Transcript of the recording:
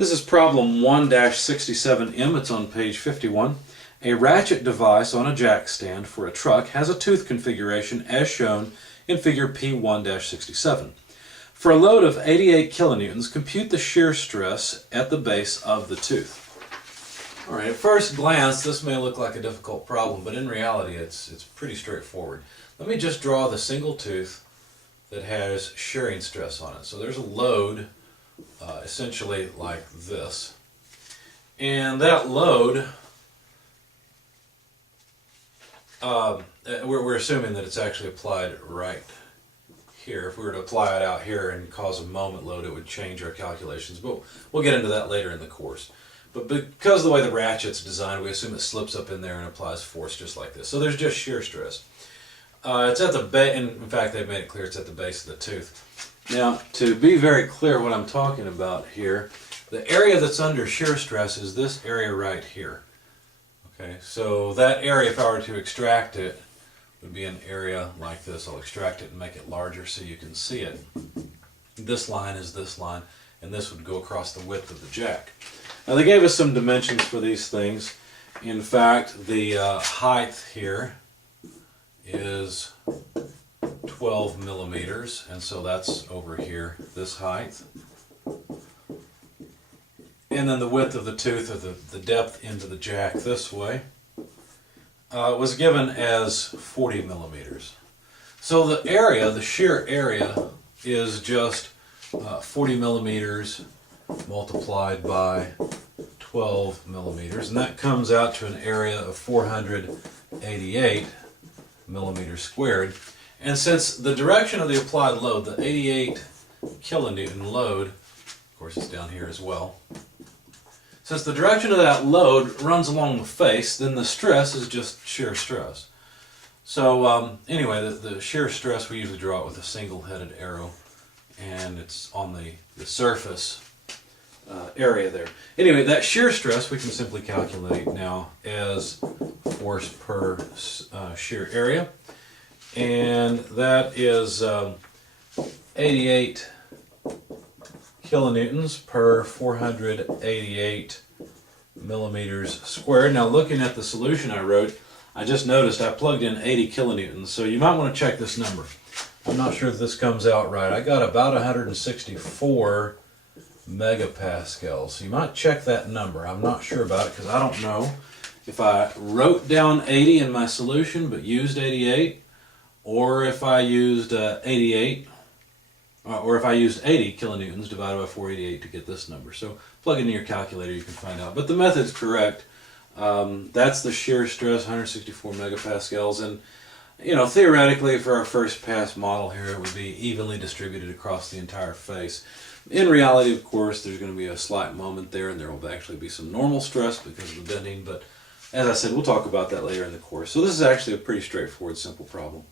This is problem 1-67M. It's on page 51. A ratchet device on a jack stand for a truck has a tooth configuration as shown in figure P1-67. For a load of 88 kilonewtons, compute the shear stress at the base of the tooth. Alright, at first glance this may look like a difficult problem, but in reality it's pretty straightforward. Let me just draw the single tooth that has shearing stress on it. So there's a load essentially like this. And that load, we're assuming that it's actually applied right here. If we were to apply it out here and cause a moment load, it would change our calculations. But we'll get into that later in the course. But because of the way the ratchet's designed, we assume it slips up in there and applies force just like this. So there's just shear stress. It's at the base, and in fact they've made it clear it's at the base of the tooth. Now, to be very clear what I'm talking about here, the area that's under shear stress is this area right here. Okay, so that area, if I were to extract it, would be an area like this. I'll extract it and make it larger so you can see it. This line is this line, and this would go across the width of the jack. Now they gave us some dimensions for these things. In fact, the height here is 12 millimeters, and so that's over here, this height. And then the width of the tooth, or the depth into the jack this way, was given as 40 millimeters. So the area, the shear area, is just 40 millimeters multiplied by 12 millimeters, and that comes out to an area of 488 millimeters squared. And since the direction of the applied load, the 88 kilonewton load, of course it's down here as well, since the direction of that load runs along the face, then the stress is just shear stress. So anyway, the shear stress, we usually draw it with a single-headed arrow, and it's on the surface area there. Anyway, that shear stress we can simply calculate now as force per shear area, and that is 88 kilonewtons per 488 millimeters squared. Now looking at the solution I wrote, I just noticed I plugged in 80 kilonewtons, so you might want to check this number. I'm not sure if this comes out right. I got about 164 megapascals. So you might check that number. I'm not sure about it because I don't know if I wrote down 80 in my solution but used 88, or if I used 88, or if I used 80 kilonewtons divided by 488 to get this number. So plug it in your calculator, you can find out. But the method's correct. That's the shear stress, 164 megapascals, and you know, theoretically for our first pass model here, it would be evenly distributed across the entire face. In reality, of course, there's going to be a slight moment there, and there will actually be some normal stress because of the bending, but as I said, we'll talk about that later in the course. So this is actually a pretty straightforward, simple problem.